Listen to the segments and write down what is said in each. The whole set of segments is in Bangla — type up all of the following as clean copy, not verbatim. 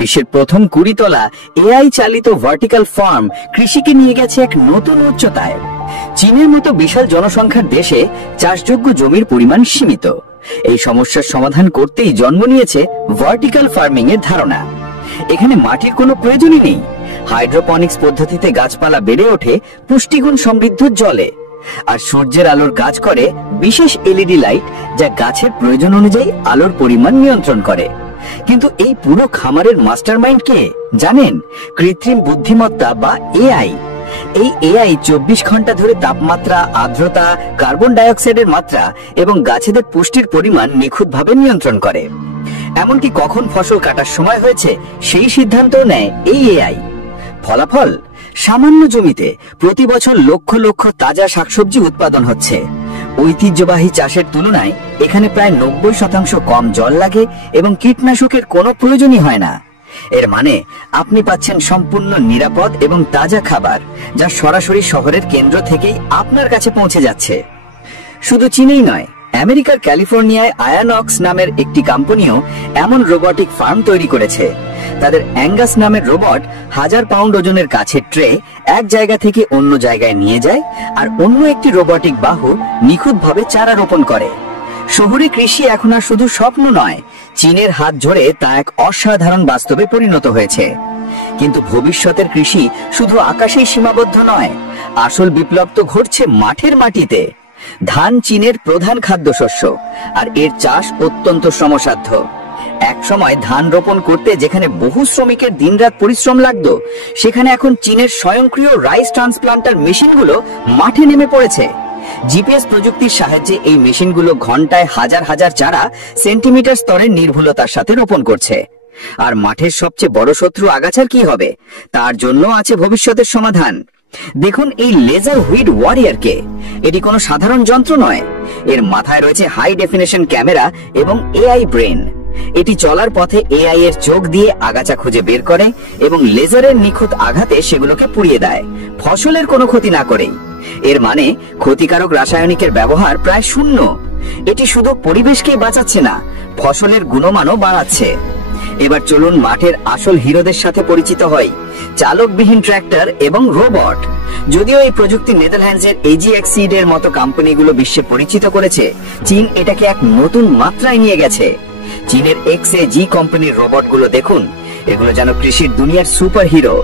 বিশ্বের প্রথম 20 তলা এআই চালিত ভার্টিক্যাল ফার্ম কৃষিকে নিয়ে গেছে এক নতুন উচ্চতায়। চীনের মতো বিশাল জনসংখ্যার দেশে চাষযোগ্য জমির পরিমাণ সীমিত। এই সমস্যার সমাধান করতেই জন্ম নিয়েছে ভার্টিক্যাল ফার্মিং এর ধারণা। এখানে মাটির কোনো প্রয়োজনই নেই। হাইড্রোপনিক্স পদ্ধতিতে গাছপালা বেড়ে ওঠে পুষ্টিগুণ সমৃদ্ধ জলে, আর সূর্যের আলোর কাজ করে বিশেষ এলইডি লাইট, যা গাছের প্রয়োজন অনুযায়ী আলোর পরিমাণ নিয়ন্ত্রণ করে। কিন্তু এই পুরো খামারের মাস্টারমাইন্ড কে জানেন? কৃত্রিম বুদ্ধিমত্তা বা এআই। এই এআই 24 ঘন্টা ধরে তাপমাত্রা, আর্দ্রতা, কার্বন ডাই অক্সাইডের মাত্রা এবং গাছেদের পুষ্টির পরিমাণ নিখুঁতভাবে নিয়ন্ত্রণ করে। এমনকি কখন ফসল কাটার সময় হয়েছে সেই সিদ্ধান্তও নেয় এই এআই। ফলাফল, সামান্য জমিতে প্রতি বছর লক্ষ লক্ষ তাজা শাকসবজি উৎপাদন হচ্ছে। ঐতিহ্যবাহী চাষের তুলনায় এখানে প্রায় 90% কম জল লাগে এবং কীটনাশকের কোনো প্রয়োজনই হয় না। এর মানে আপনি পাচ্ছেন সম্পূর্ণ নিরাপদ এবং তাজা খাবার, যা সরাসরি শহরের কেন্দ্র থেকেই আপনার কাছে পৌঁছে যাচ্ছে। শুধু চীনেই নয়, আমেরিকার ক্যালিফোর্নিয়ায় আয়ানক্স নামের একটি কোম্পানিও এমন রোবটিক ফার্ম তৈরি করেছে। তাদের অ্যাঙ্গাস নামের রোবট 1000 পাউন্ড ওজনের কাছের ট্রে এক জায়গা থেকে অন্য জায়গায় নিয়ে যায়, আর অন্য একটি রোবটিক বাহু নিখুঁতভাবে চারা রোপণ করে। শহুরে কৃষি এখন আর শুধু স্বপ্ন নয়, চীনের হাত ধরে তা এক অসাধারণ বাস্তবে পরিণত হয়েছে। কিন্তু ভবিষ্যতের কৃষি শুধু আকাশেই সীমাবদ্ধ নয়, আসল বিপ্লব তো ঘটছে মাঠের মাটিতে। ধান চীনের প্রধান খাদ্যশস্য, আর এর চাষ অত্যন্ত শ্রমসাধ্য। এক সময় ধান রোপণ করতে যেখানে বহু শ্রমিকের দিনরাত পরিশ্রম লাগতো, সেখানে এখন চীনের স্বয়ংক্রিয় রাইস ট্রান্সপ্লান্টার মেশিনগুলো মাঠে নেমে পড়েছে। জিপিএস প্রযুক্তির সাহায্যে এই মেশিনগুলো ঘন্টায় হাজার হাজার চারা সেন্টিমিটার স্তরের নির্ভুলতার সাথে রোপণ করছে। আর মাঠের সবচেয়ে বড় শত্রু আগাছার কি হবে, তার জন্য আছে ভবিষ্যতের সমাধান। দেখুন এই লেজার হুইড ওয়ারিয়ারকে। এটি কোনো সাধারণ যন্ত্র নয়। এর মাথায় রয়েছে হাই ডেফিনেশন ক্যামেরা এবং এআই ব্রেন। এটি চলার পথে এআই এর চোখ দিয়ে আগাছা খুঁজে বের করে এবং লেজারের নিখুঁত আঘাতে সেগুলোকে পুড়িয়ে দেয়, ফসলের কোনো ক্ষতি না করেই। এর মানে ক্ষতিকারক রাসায়নিকের ব্যবহার প্রায় শূন্য। এটি শুধু পরিবেশকে বাঁচাচ্ছে না, ফসলের গুণমানও বাড়াচ্ছে। এবার চলুন মাঠের আসল হিরোদের সাথে পরিচিত হই, চালকবিহীন ট্র্যাক্টর এবং রোবট। যদিও এই প্রযুক্তি নেদারল্যান্ডসের এজিএক্সিড এর মতো কোম্পানিগুলো বিশ্বে পরিচিত করেছে, চীন এটাকে এক নতুন মাত্রায় নিয়ে গেছে। চীনের এক্সএজি কোম্পানির রোবটগুলো দেখুন, এগুলো যেন কৃষির দুনিয়ার সুপার হিরো।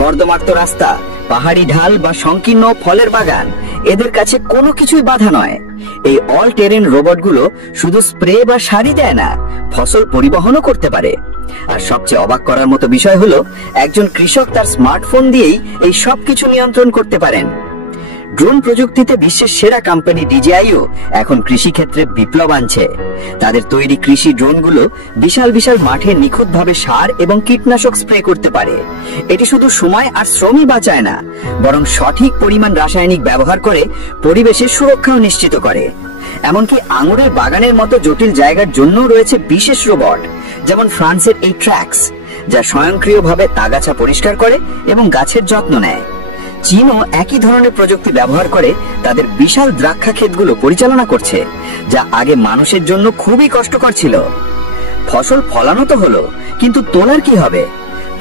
কর্দমাক্ত রাস্তা, পাহাড়ি ঢাল বা সংকীর্ণ ফলের বাগান, এদের কাছে কোনো কিছুই বাধা নয়। এই অল টেরেন রোবটগুলো শুধু স্প্রে বা সারি দেয় না, ফসল পরিবহনও করতে পারে। আর সবচেয়ে অবাক করার মতো বিষয় হলো, একজন কৃষক তার স্মার্টফোন দিয়েই এই সবকিছু নিয়ন্ত্রণ করতে পারেন। ড্রোন প্রযুক্তিতে বিশ্বের সেরা কোম্পানি ডিজিআইও এখন কৃষি ক্ষেত্রে বিপ্লব আনছে। তাদের তৈরি কৃষি ড্রোনগুলো বিশাল বিশাল মাঠে নিখুঁতভাবে সার এবং কীটনাশক স্প্রে করতে পারে। এটি শুধু সময় আর শ্রমই বাঁচায় না, বরং সঠিক পরিমাণ রাসায়নিক ব্যবহার করে পরিবেশের সুরক্ষাও নিশ্চিত করে। এমনকি আঙুরের বাগানের মতো জটিল জায়গার জন্য রয়েছে বিশেষ রোবট, যেমন ফ্রান্সের এই ট্র্যাক্স, যা স্বয়ংক্রিয়ভাবে তাগাছা পরিষ্কার করে এবং গাছের যত্ন নেয়। চীনও একই ধরনের প্রযুক্তি ব্যবহার করে তাদের বিশাল দ্রাক্ষা ক্ষেতগুলো পরিচালনা করছে, যা আগে মানুষের জন্য খুবই কষ্টকর ছিল। ফসল ফলানো তো হলো, কিন্তু তোলার কি হবে?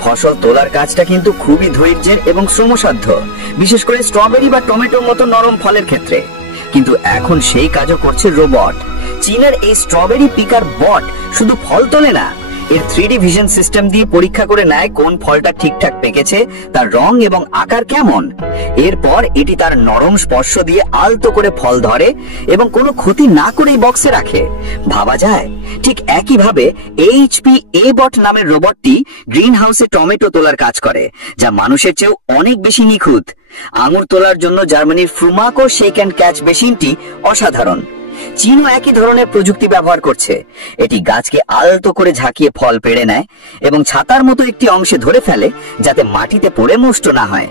ফসল তোলার কাজটা কিন্তু খুবই ধৈর্যের এবং শ্রমসাধ্য, বিশেষ করে স্ট্রবেরি বা টমেটোর মতো নরম ফলের ক্ষেত্রে। কিন্তু এখন সেই কাজও করছে রোবট। চীনের এই স্ট্রবেরি পিকার বট শুধু ফল তোলে না, এর 3D ভিশন সিস্টেম দিয়ে পরীক্ষা করে নেয় কোন ফলটা ঠিকঠাক পেকেছে, তার রং এবং আকার কেমন। এরপর এটি তার নরম স্পর্শ দিয়ে আলতো করে ফল ধরে এবং কোনো ক্ষতি না করেই বক্সে রাখে। ভাবা যায়, ঠিক একইভাবে এইচপি এ বট নামের রোবটটি গ্রিন হাউসে টমেটো তোলার কাজ করে, যা মানুষের চেয়েও অনেক বেশি নিখুঁত। আঙুর তোলার জন্য জার্মানির ফ্রুমাকো শেক অ্যান্ড ক্যাচ মেশিনটি অসাধারণ। চীনও একই ধরনের প্রযুক্তি ব্যবহার করছে। এটি গাছকে আলতো করে ঝাঁকিয়ে ফল পেড়ে নেয় এবং ছাতার মতো একটি অংশে ধরে ফেলে, যাতে মাটিতে পড়ে নষ্ট না হয়।